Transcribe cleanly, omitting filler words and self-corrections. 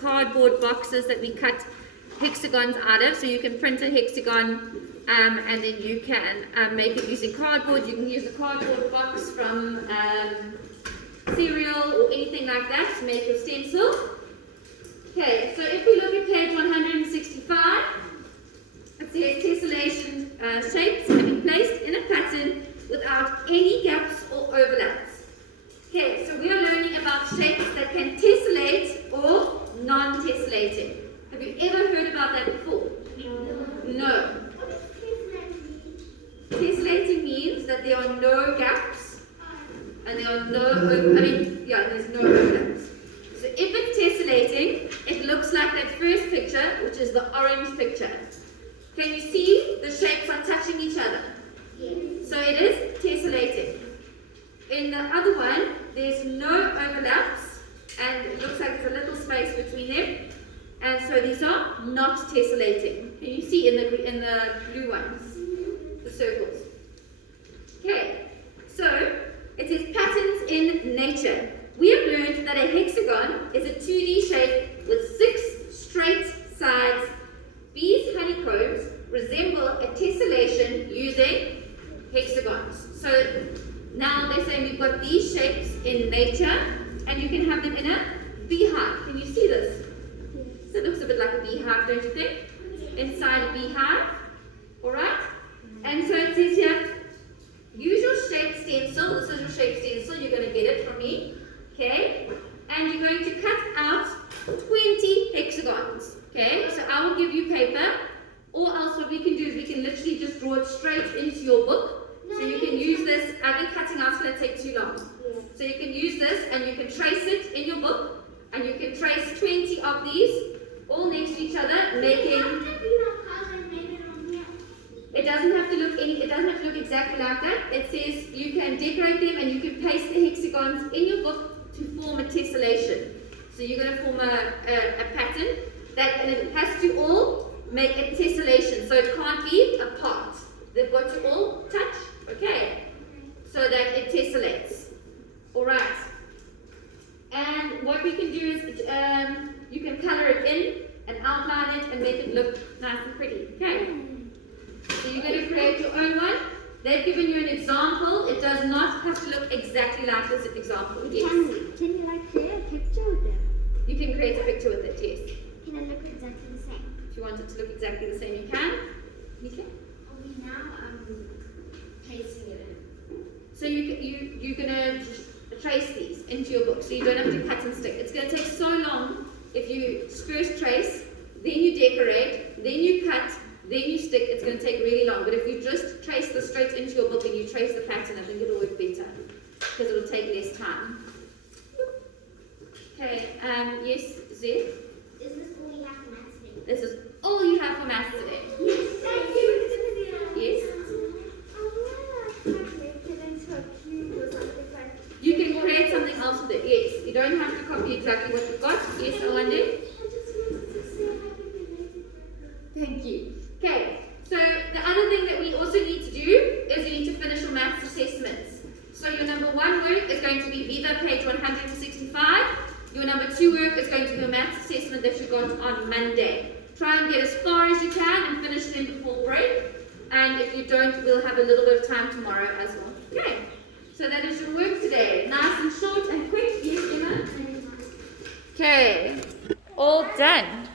cardboard boxes that we cut hexagons out of. So you can print a hexagon and then you can make it using cardboard. You can use a cardboard box from cereal or anything like that to make your stencil. Okay, so if we look at page 165, it says tessellation shapes can be placed in a pattern without any gaps or overlaps. Okay, so we are learning about shapes that can tessellate or non-tessellating. Have you ever heard about that before? No. What does tessellating mean? Tessellating means that there are no gaps and there are there's no overlaps. So if it's tessellating, it looks like that first picture, which is the orange picture. Can you see the shapes are touching each other? Yes. So it is tessellating. In the other one, there's no overlaps, and it looks like there's a little space between them. And so these are not tessellating. Can you see in the blue ones, the circles? Okay, so it says patterns in nature. We have learned that a hexagon is a 2D shape with 6 straight sides. These honeycombs resemble a tessellation using hexagons. So now they're saying we've got these shapes in nature, and you can have them in a beehive. Can you see this? So it looks a bit like a beehive, don't you think? Inside a beehive. Alright? And so it says here, use your shape stencil. This is your shape stencil. You're going to get it from me. Okay? And you're going to cut out 20 hexagons. Okay? So I will give you paper. Or else what we can do is we can literally just draw it straight into your book. So you can use this. I've been cutting out, it's going to take too long. So you can use this and you can trace it in your book. And you can trace 20 of these all next to each other, making. It doesn't have to look exactly like that. It says you can decorate them and you can paste the hexagons in your book to form a tessellation. So you're going to form a pattern and it has to all make a tessellation. So it can't be apart. They've got to all touch, okay? So that it tessellates. Alright. And what we can do is you can color it in and outline it and make it look nice and pretty. Okay? So you're going to create your own one. They've given you an example. It does not have to look exactly like this example. Yes. Can you like create a picture with them? You can create a picture with it, yes. Can it look exactly the same? If you want it to look exactly the same, you can. Okay? Are we now pasting it in? So you're going to trace these into your book, so you don't have to cut and stick. It's going to take so long if you first trace, then you decorate, then you cut, then you stick. It's going to take really long. But if you just trace this straight into your book and you trace the pattern, I think it'll work better because it'll take less time. Okay, yes, Z? Is this all you have for maths today? This is all you have for maths today. Yes? You can create something else with it, yes. You don't have to copy exactly what you've got. Yes, Awande? Thank you. Okay, so the other thing that we also need to do is you need to finish your maths assessments. So your number 1 work is going to be Viva, page 165. Your number 2 work is going to be a maths assessment that you got on Monday. Try and get as far as you can and finish them before break. And if you don't, we'll have a little bit of time tomorrow as well. Okay. So that is your work today. Nice and short and quick. Yes, Emma? Okay. All done.